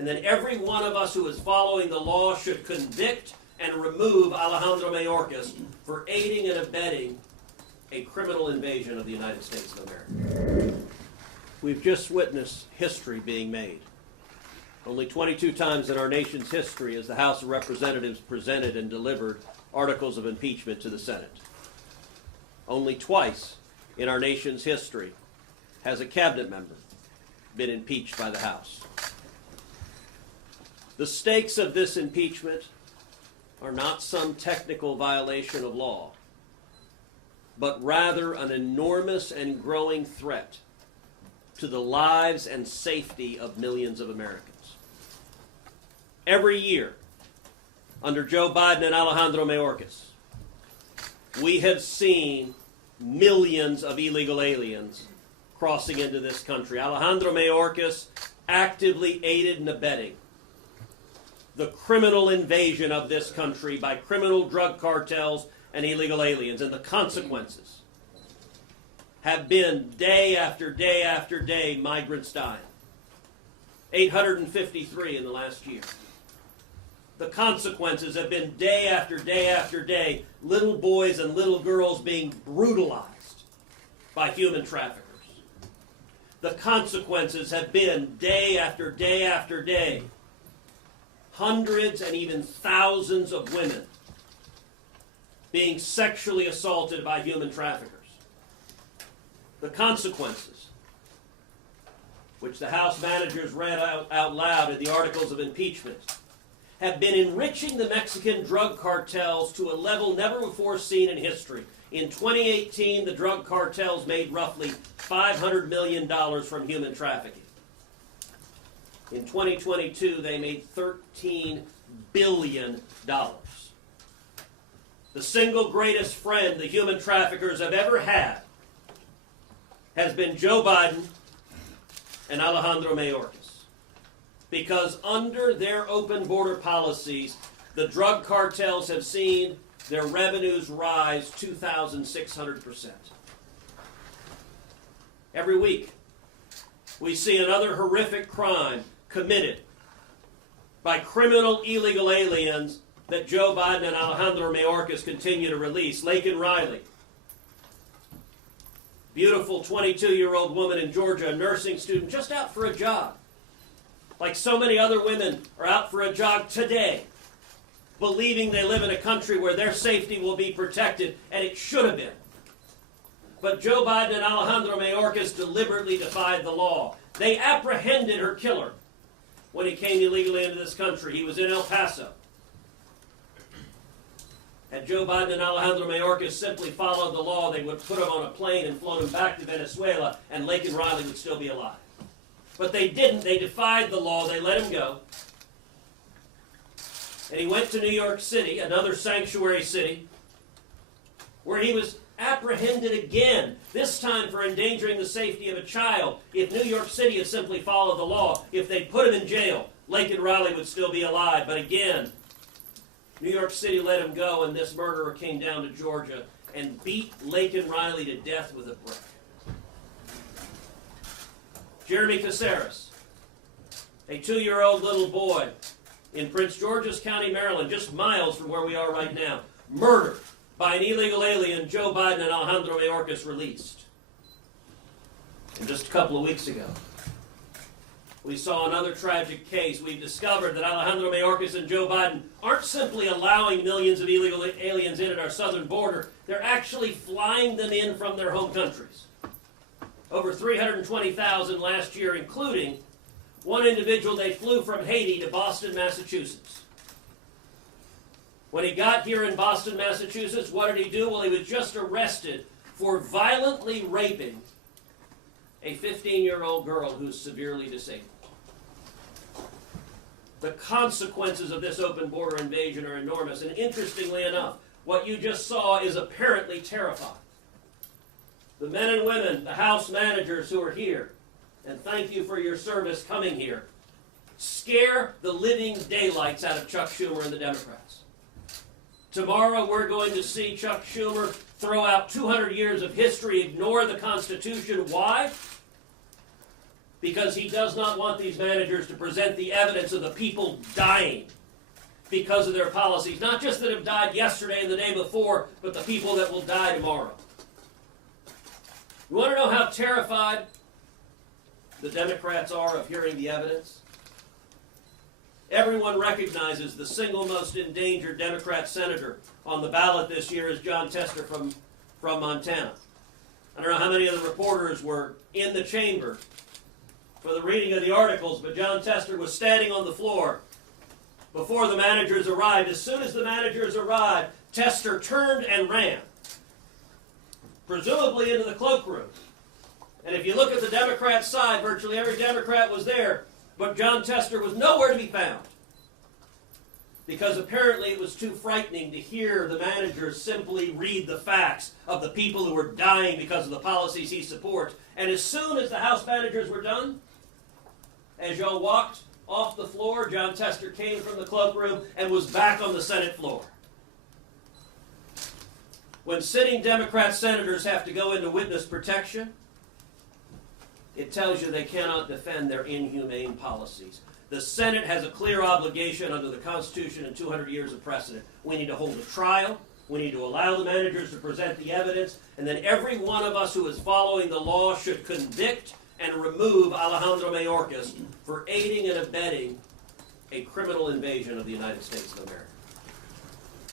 and that every one of us who is following the law should convict and remove Alejandro Mayorkas for aiding and abetting a criminal invasion of the United States of America. We've just witnessed history being made. Only 22 times in our nation's history has the House of Representatives presented and delivered articles of impeachment to the Senate. Only twice in our nation's history has a cabinet member been impeached by the House. The stakes of this impeachment are not some technical violation of law, but rather an enormous and growing threat to the lives and safety of millions of Americans. Every year, under Joe Biden and Alejandro Mayorkas, we have seen millions of illegal aliens crossing into this country. Alejandro Mayorkas actively aided and abetting the criminal invasion of this country by criminal drug cartels and illegal aliens, and the consequences have been day after day after day migrants dying. 853 in the last year. The consequences have been day after day after day, little boys and little girls being brutalized by human traffickers. The consequences have been day after day after day, hundreds and even thousands of women being sexually assaulted by human traffickers. The consequences, which the House managers read out loud in the articles of impeachment, have been enriching the Mexican drug cartels to a level never before seen in history. In 2018, the drug cartels made roughly $500 million from human trafficking. In 2022, they made $13 billion. The single greatest friend the human traffickers have ever had has been Joe Biden and Alejandro Mayorkas. Because under their open border policies, the drug cartels have seen their revenues rise 2,600%. Every week, we see another horrific crime committed by criminal illegal aliens that Joe Biden and Alejandro Mayorkas continue to release. Laken Riley, beautiful 22-year-old woman in Georgia, a nursing student, just out for a jog. Like so many other women are out for a jog today, believing they live in a country where their safety will be protected, and it should have been. But Joe Biden and Alejandro Mayorkas deliberately defied the law. They apprehended her killer when he came illegally into this country. He was in El Paso. Had Joe Biden and Alejandro Mayorkas simply followed the law, they would put him on a plane and float him back to Venezuela, and Laken Riley would still be alive. But they didn't. They defied the law. They let him go. And he went to New York City, another sanctuary city, where he was apprehended again, this time for endangering the safety of a child. If New York City had simply followed the law, if they'd put him in jail, Laken Riley would still be alive. But again, New York City let him go, and this murderer came down to Georgia and beat Laken Riley to death with a brick. Jeremy Caceres, a 2-year-old little boy in Prince George's County, Maryland, just miles from where we are right now, murdered by an illegal alien Joe Biden and Alejandro Mayorkas released. And just a couple of weeks ago, we saw another tragic case. We've discovered that Alejandro Mayorkas and Joe Biden aren't simply allowing millions of illegal aliens in at our southern border, they're actually flying them in from their home countries. Over 320,000 last year, including one individual they flew from Haiti to Boston, Massachusetts. When he got here in Boston, Massachusetts, what did he do? Well, he was just arrested for violently raping a 15-year-old girl who's severely disabled. The consequences of this open border invasion are enormous, and interestingly enough, what you just saw is apparently terrifying. The men and women, the House managers who are here, and thank you for your service coming here, scare the living daylights out of Chuck Schumer and the Democrats. Tomorrow we're going to see Chuck Schumer throw out 200 years of history, ignore the Constitution. Why? because he does not want these managers to present the evidence of the people dying because of their policies. Not just that have died yesterday and the day before, but the people that will die tomorrow. You want to know how terrified the Democrats are of hearing the evidence? Everyone recognizes the single most endangered Democrat senator on the ballot this year is Jon Tester from Montana. I don't know how many of the reporters were in the chamber for the reading of the articles, but Jon Tester was standing on the floor before the managers arrived. As soon as the managers arrived, Tester turned and ran, presumably into the cloakroom. And if you look at the Democrat side, virtually every Democrat was there, but Jon Tester was nowhere to be found, because apparently it was too frightening to hear the managers simply read the facts of the people who were dying because of the policies he supports. And as soon as the House managers were done, as y'all walked off the floor, Jon Tester came from the cloakroom and was back on the Senate floor. When sitting Democrat senators have to go into witness protection, it tells you they cannot defend their inhumane policies. The Senate has a clear obligation under the Constitution and 200 years of precedent. We need to hold a trial. We need to allow the managers to present the evidence. And then every one of us who is following the law should convict and remove Alejandro Mayorkas for aiding and abetting a criminal invasion of the United States of America.